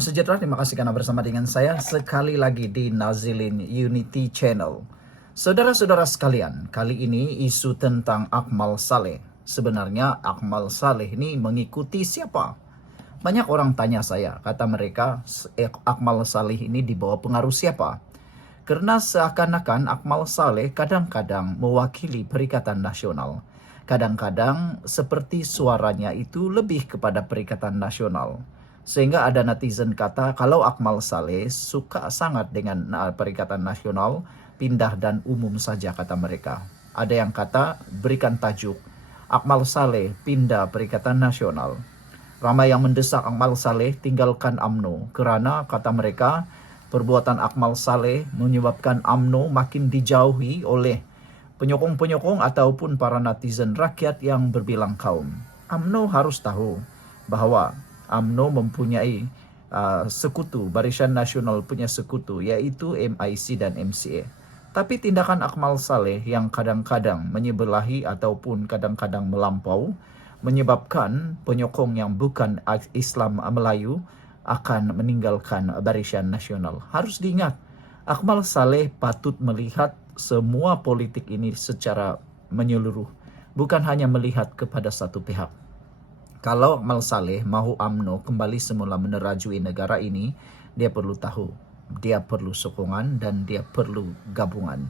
Sejahtera, terima kasih karena bersama dengan saya sekali lagi di Nazilin Unity Channel. Saudara-saudara sekalian, kali ini isu tentang Akmal Saleh. Sebenarnya Akmal Saleh ini mengikuti siapa? Banyak orang tanya saya, kata mereka, Akmal Saleh ini di bawah pengaruh siapa? Karena seakan-akan Akmal Saleh kadang-kadang mewakili Perikatan Nasional. Kadang-kadang seperti suaranya itu lebih kepada Perikatan Nasional. Sehingga ada netizen kata kalau Akmal Saleh suka sangat dengan Perikatan Nasional, pindah dan umum saja kata mereka. Ada yang kata berikan tajuk Akmal Saleh pindah Perikatan Nasional. Ramai yang mendesak Akmal Saleh tinggalkan UMNO kerana kata mereka perbuatan Akmal Saleh menyebabkan UMNO makin dijauhi oleh penyokong-penyokong ataupun para netizen rakyat yang berbilang kaum. UMNO harus tahu bahawa UMNO mempunyai sekutu, Barisan Nasional punya sekutu, yaitu MIC dan MCA. Tapi tindakan Akmal Saleh yang kadang-kadang menyebelahi ataupun kadang-kadang melampau, menyebabkan penyokong yang bukan Islam Melayu akan meninggalkan Barisan Nasional. Harus diingat, Akmal Saleh patut melihat semua politik ini secara menyeluruh, bukan hanya melihat kepada satu pihak. Kalau Akmal Saleh mahu UMNO kembali semula menerajui negara ini, dia perlu tahu, dia perlu sokongan dan dia perlu gabungan.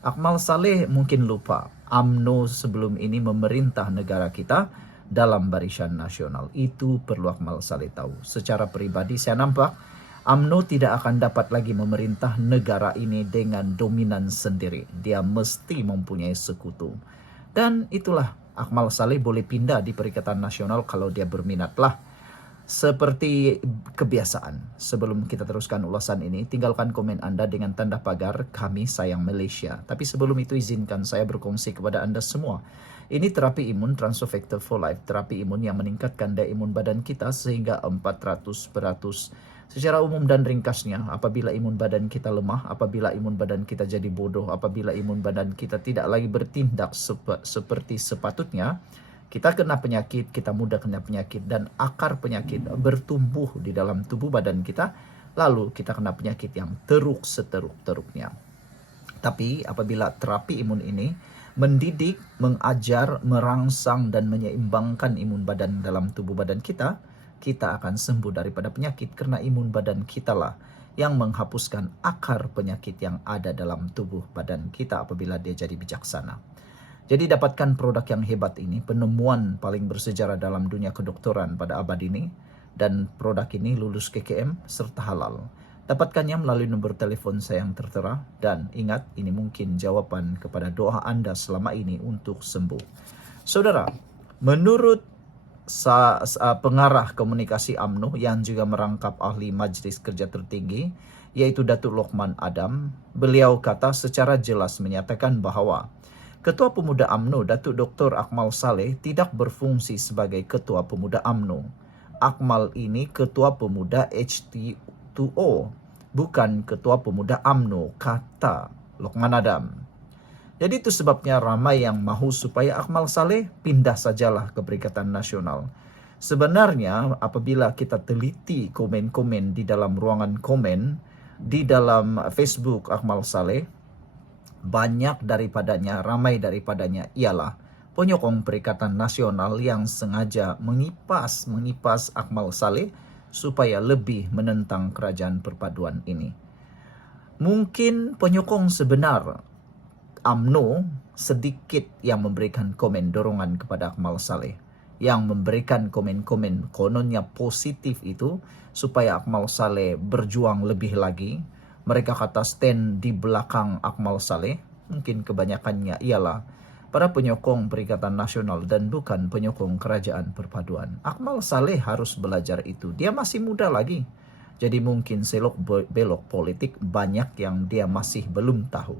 Akmal Saleh mungkin lupa, UMNO sebelum ini memerintah negara kita dalam Barisan Nasional. Itu perlu Akmal Saleh tahu. Secara pribadi saya nampak UMNO tidak akan dapat lagi memerintah negara ini dengan dominan sendiri. Dia mesti mempunyai sekutu. Dan itulah Akmal Saleh boleh pindah di Perikatan Nasional kalau dia berminatlah. Seperti kebiasaan, sebelum kita teruskan ulasan ini, tinggalkan komen Anda dengan tanda pagar kami sayang Malaysia. Tapi sebelum itu izinkan saya berkongsi kepada Anda semua. Ini terapi imun Transofactor for Life, terapi imun yang meningkatkan daya imun badan kita sehingga 400%. Secara umum dan ringkasnya, apabila imun badan kita lemah, apabila imun badan kita jadi bodoh, apabila imun badan kita tidak lagi bertindak seperti sepatutnya, kita kena penyakit, kita mudah kena penyakit dan akar penyakit bertumbuh di dalam tubuh badan kita, lalu kita kena penyakit yang teruk seteruk-teruknya. Tapi apabila terapi imun ini mendidik, mengajar, merangsang dan menyeimbangkan imun badan dalam tubuh badan kita, kita akan sembuh daripada penyakit karena imun badan kita lah yang menghapuskan akar penyakit yang ada dalam tubuh badan kita apabila dia jadi bijaksana. Jadi dapatkan produk yang hebat ini, penemuan paling bersejarah dalam dunia kedokteran pada abad ini, dan produk ini lulus KKM serta halal. Dapatkannya melalui nombor telefon saya yang tertera, dan ingat ini mungkin jawapan kepada doa Anda selama ini untuk sembuh. Saudara, menurut pengarah komunikasi UMNO yang juga merangkap ahli Majlis Kerja Tertinggi, yaitu Datuk Lokman Adam, beliau kata secara jelas menyatakan bahawa Ketua Pemuda UMNO Datuk Dr. Akmal Saleh tidak berfungsi sebagai Ketua Pemuda UMNO. Akmal ini Ketua Pemuda H2O, bukan Ketua Pemuda UMNO, kata Lokman Adam. Jadi itu sebabnya ramai yang mahu supaya Akmal Saleh pindah sajalah ke Perikatan Nasional. Sebenarnya apabila kita teliti komen-komen di dalam ruangan komen, di dalam Facebook Akmal Saleh, banyak daripadanya, ramai daripadanya ialah penyokong Perikatan Nasional yang sengaja mengipas Akmal Saleh supaya lebih menentang kerajaan perpaduan ini. Mungkin penyokong sebenar UMNO sedikit yang memberikan komen dorongan kepada Akmal Saleh, yang memberikan komen-komen kononnya positif itu supaya Akmal Saleh berjuang lebih lagi. Mereka kata stand di belakang Akmal Saleh, mungkin kebanyakannya ialah para penyokong Perikatan Nasional dan bukan penyokong kerajaan perpaduan. Akmal Saleh harus belajar itu. Dia masih muda lagi. Jadi mungkin selok belok politik banyak yang dia masih belum tahu.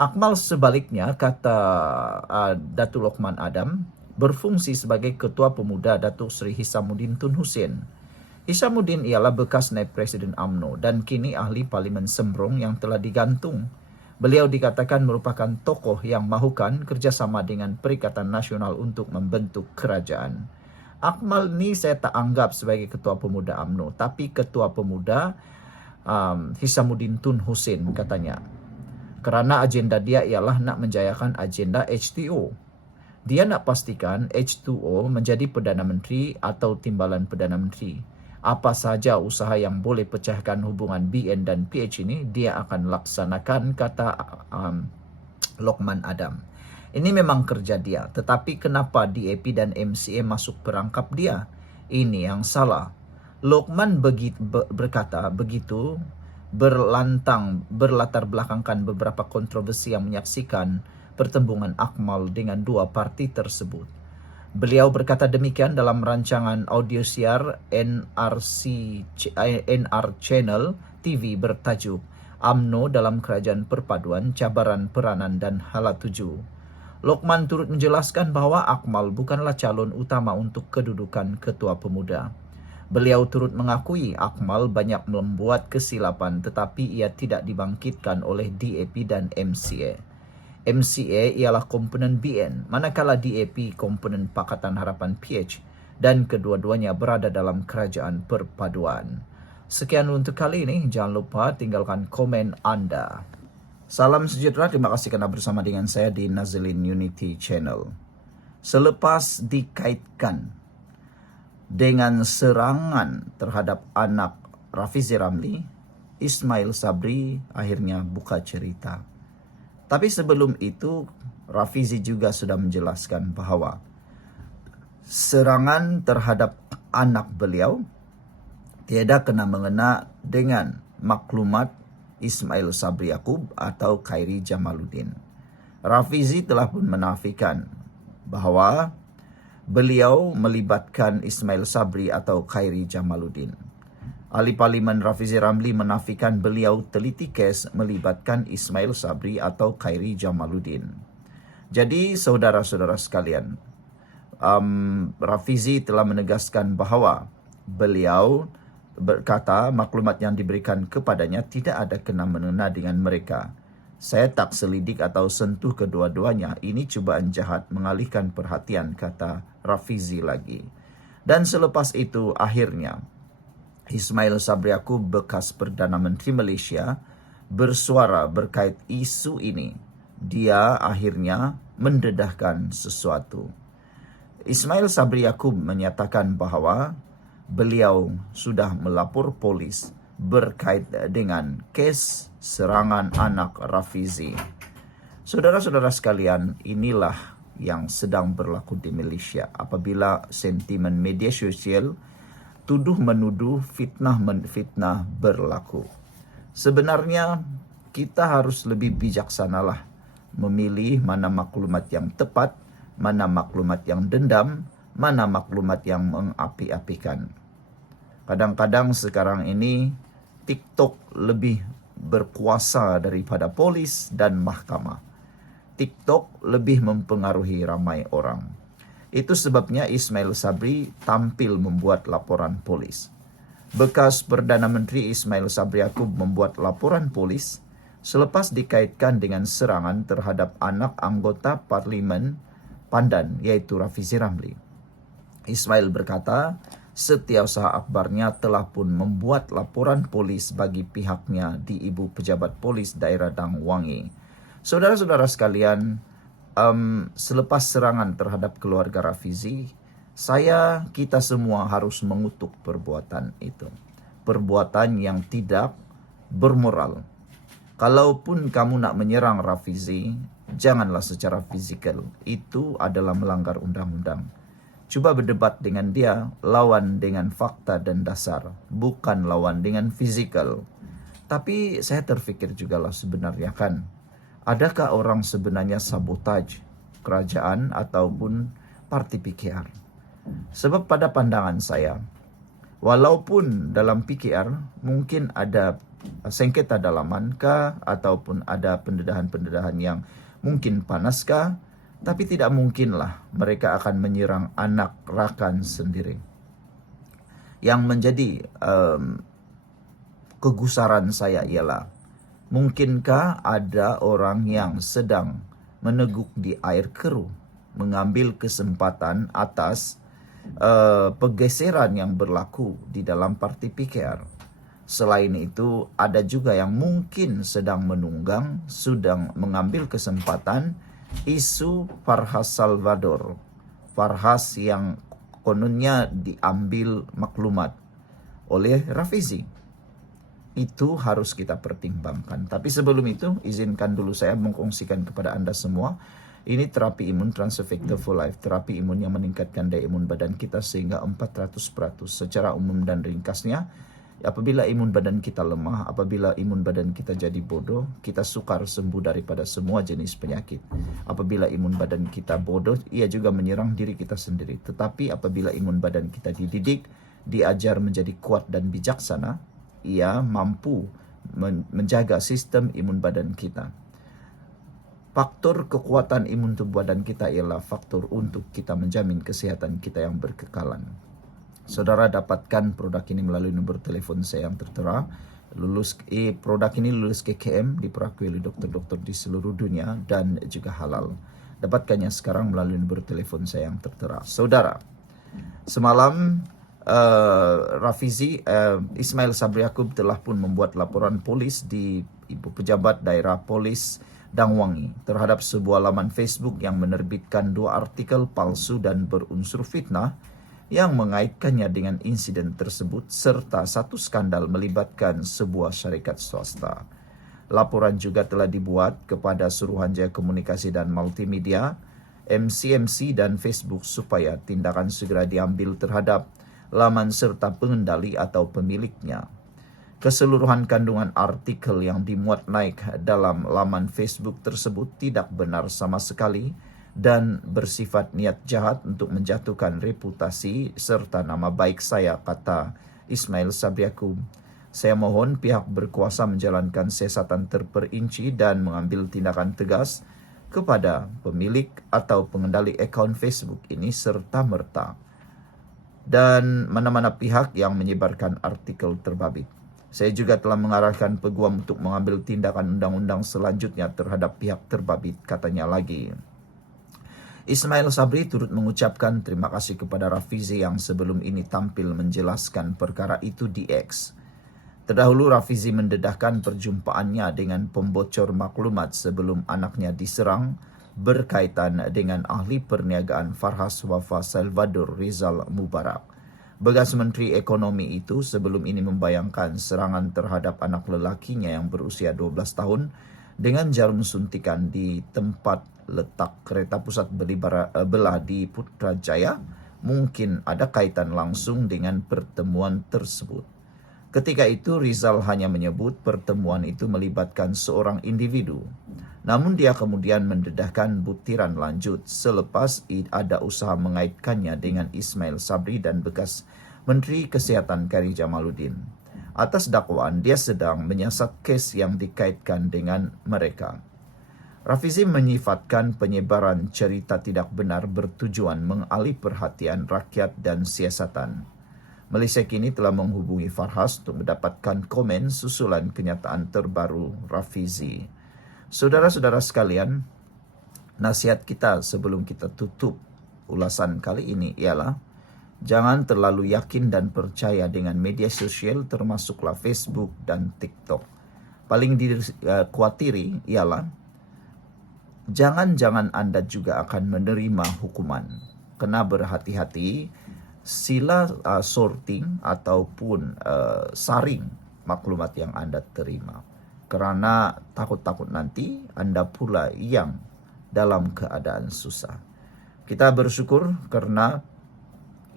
Akmal sebaliknya, kata Datuk Lokman Adam, berfungsi sebagai Ketua Pemuda Datuk Seri Hisamuddin Tun Hussein. Hisamuddin ialah bekas naib Presiden UMNO dan kini ahli Parlimen Sembrong yang telah digantung. Beliau dikatakan merupakan tokoh yang mahukan kerjasama dengan Perikatan Nasional untuk membentuk kerajaan. Akmal ni saya tak anggap sebagai ketua pemuda UMNO, tapi ketua pemuda Hisamuddin Tun Hussein katanya. Kerana agenda dia ialah nak menjayakan agenda H2O. Dia nak pastikan H2O menjadi Perdana Menteri atau timbalan Perdana Menteri. Apa saja usaha yang boleh pecahkan hubungan BN dan PH ini, dia akan laksanakan, kata Lokman Adam. Ini memang kerja dia, tetapi kenapa DAP dan MCA masuk perangkap dia? Ini yang salah. Lokman berkata begitu berlatar belakangkan beberapa kontroversi yang menyaksikan pertembungan Akmal dengan dua parti tersebut. Beliau berkata demikian dalam rancangan audio siar NR Channel TV bertajuk UMNO dalam Kerajaan Perpaduan, Cabaran Peranan dan Hala Tuju. Lokman turut menjelaskan bahawa Akmal bukanlah calon utama untuk kedudukan ketua pemuda. Beliau turut mengakui Akmal banyak membuat kesilapan tetapi ia tidak dibangkitkan oleh DAP dan MCA. MCA ialah komponen BN, manakala DAP komponen Pakatan Harapan PH dan kedua-duanya berada dalam Kerajaan Perpaduan. Sekian untuk kali ini, jangan lupa tinggalkan komen Anda. Salam sejahtera, terima kasih kerana bersama dengan saya di Nazilin Unity Channel. Selepas dikaitkan dengan serangan terhadap anak Rafizi Ramli, Ismail Sabri akhirnya buka cerita. Tapi sebelum itu, Rafizi juga sudah menjelaskan bahawa serangan terhadap anak beliau tiada kena mengena dengan maklumat Ismail Sabri Yaakob atau Khairi Jamaluddin. Rafizi telah pun menafikan bahawa beliau melibatkan Ismail Sabri atau Khairi Jamaluddin. Ahli Parlimen Rafizi Ramli menafikan beliau teliti kes melibatkan Ismail Sabri atau Khairi Jamaluddin. Jadi saudara-saudara sekalian, Rafizi telah menegaskan bahawa beliau berkata maklumat yang diberikan kepadanya tidak ada kena-mengena dengan mereka. Saya tak selidik atau sentuh kedua-duanya. Ini cubaan jahat mengalihkan perhatian, kata Rafizi lagi. Dan selepas itu akhirnya Ismail Sabri Yaakob, bekas Perdana Menteri Malaysia, bersuara berkait isu ini. Dia akhirnya mendedahkan sesuatu. Ismail Sabri Yaakob menyatakan bahawa beliau sudah melapor polis berkait dengan kes serangan anak Rafizi. Saudara-saudara sekalian, inilah yang sedang berlaku di Malaysia apabila sentimen media sosial tuduh-menuduh, fitnah-menfitnah berlaku. Sebenarnya kita harus lebih bijaksanalah memilih mana maklumat yang tepat, mana maklumat yang dendam, mana maklumat yang mengapi-apikan. Kadang-kadang sekarang ini TikTok lebih berkuasa daripada polis dan mahkamah. TikTok lebih mempengaruhi ramai orang. Itu sebabnya Ismail Sabri tampil membuat laporan polis. Bekas Perdana Menteri Ismail Sabri Yaakob membuat laporan polis selepas dikaitkan dengan serangan terhadap anak anggota Parlimen Pandan, iaitu Rafizi Ramli. Ismail berkata, setiausaha akbarnya telah pun membuat laporan polis bagi pihaknya di Ibu Pejabat Polis Daerah Dang Wangi. Saudara-saudara sekalian, selepas serangan terhadap keluarga Rafizi, kita semua harus mengutuk perbuatan itu. Perbuatan yang tidak bermoral. Kalaupun kamu nak menyerang Rafizi, janganlah secara fizikal. Itu adalah melanggar undang-undang. Cuba berdebat dengan dia, lawan dengan fakta dan dasar, bukan lawan dengan fizikal. Tapi saya terfikir jugalah sebenarnya kan, adakah orang sebenarnya sabotaj kerajaan ataupun parti PKR? Sebab pada pandangan saya, walaupun dalam PKR mungkin ada sengketa dalaman kah, ataupun ada pendedahan-pendedahan yang mungkin panas kah, tapi tidak mungkinlah mereka akan menyerang anak rakan sendiri. Yang menjadi kegusaran saya ialah, mungkinkah ada orang yang sedang meneguk di air keruh, mengambil kesempatan atas pergeseran yang berlaku di dalam parti PKR. Selain itu, ada juga yang mungkin sedang menunggang, sedang mengambil kesempatan isu Farhas Salvador. Farhas yang kononnya diambil maklumat oleh Rafizi. Itu harus kita pertimbangkan. Tapi sebelum itu, izinkan dulu saya mengkongsikan kepada Anda semua, ini terapi imun Transfer Factor for Life, terapi imun yang meningkatkan daya imun badan kita sehingga 400%. Secara umum dan ringkasnya, apabila imun badan kita lemah, apabila imun badan kita jadi bodoh, kita sukar sembuh daripada semua jenis penyakit. Apabila imun badan kita bodoh, ia juga menyerang diri kita sendiri. Tetapi apabila imun badan kita dididik, diajar menjadi kuat dan bijaksana, ia mampu menjaga sistem imun badan kita. Faktor kekuatan imun tubuh badan kita ialah faktor untuk kita menjamin kesehatan kita yang berkekalan. Saudara dapatkan produk ini melalui nomor telepon saya yang tertera. Produk ini lulus KKM, diperakui oleh dokter-dokter di seluruh dunia dan juga halal. Dapatkannya sekarang melalui nomor telepon saya yang tertera. Saudara, semalam Rafizi Ismail Sabri Yaakob telah pun membuat laporan polis di Ibu Pejabat Daerah Polis Dangwangi terhadap sebuah laman Facebook yang menerbitkan 2 artikel palsu dan berunsur fitnah yang mengaitkannya dengan insiden tersebut serta 1 skandal melibatkan sebuah syarikat swasta. Laporan juga telah dibuat kepada Suruhanjaya Komunikasi dan Multimedia, MCMC dan Facebook supaya tindakan segera diambil terhadap laman serta pengendali atau pemiliknya. Keseluruhan kandungan artikel yang dimuat naik dalam laman Facebook tersebut tidak benar sama sekali dan bersifat niat jahat untuk menjatuhkan reputasi serta nama baik saya, kata Ismail Sabri Yaakob. Saya mohon pihak berkuasa menjalankan siasatan terperinci dan mengambil tindakan tegas kepada pemilik atau pengendali akaun Facebook ini serta merta dan mana-mana pihak yang menyebarkan artikel terbabit. Saya juga telah mengarahkan peguam untuk mengambil tindakan undang-undang selanjutnya terhadap pihak terbabit, katanya lagi. Ismail Sabri turut mengucapkan terima kasih kepada Rafizi yang sebelum ini tampil menjelaskan perkara itu di X. Terdahulu Rafizi mendedahkan perjumpaannya dengan pembocor maklumat sebelum anaknya diserang berkaitan dengan ahli perniagaan Farhas Wafa Salvador Rizal Mubarak. Bekas Menteri Ekonomi itu sebelum ini membayangkan serangan terhadap anak lelakinya yang berusia 12 tahun dengan jarum suntikan di tempat letak kereta pusat belah di Putrajaya mungkin ada kaitan langsung dengan pertemuan tersebut. Ketika itu Rizal hanya menyebut pertemuan itu melibatkan seorang individu. Namun dia kemudian mendedahkan butiran lanjut selepas ada usaha mengaitkannya dengan Ismail Sabri dan bekas Menteri Kesehatan Khairi Jamaluddin. Atas dakwaan dia sedang menyiasat kes yang dikaitkan dengan mereka. Rafizi menyifatkan penyebaran cerita tidak benar bertujuan mengalih perhatian rakyat dan siasatan. Malaysia kini telah menghubungi Farhas untuk mendapatkan komen susulan kenyataan terbaru Rafizi. Saudara-saudara sekalian, nasihat kita sebelum kita tutup ulasan kali ini ialah jangan terlalu yakin dan percaya dengan media sosial termasuklah Facebook dan TikTok. Paling dikhawatiri ialah jangan-jangan Anda juga akan menerima hukuman. Kena berhati-hati, sila sorting ataupun saring maklumat yang Anda terima. Kerana takut-takut nanti Anda pula yang dalam keadaan susah. Kita bersyukur kerana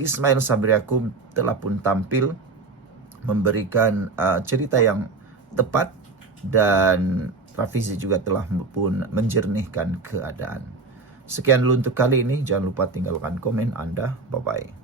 Ismail Sabri Yaakob telah pun tampil memberikan cerita yang tepat dan Rafizi juga telah pun menjernihkan keadaan. Sekian dulu untuk kali ini. Jangan lupa tinggalkan komen Anda. Bye-bye.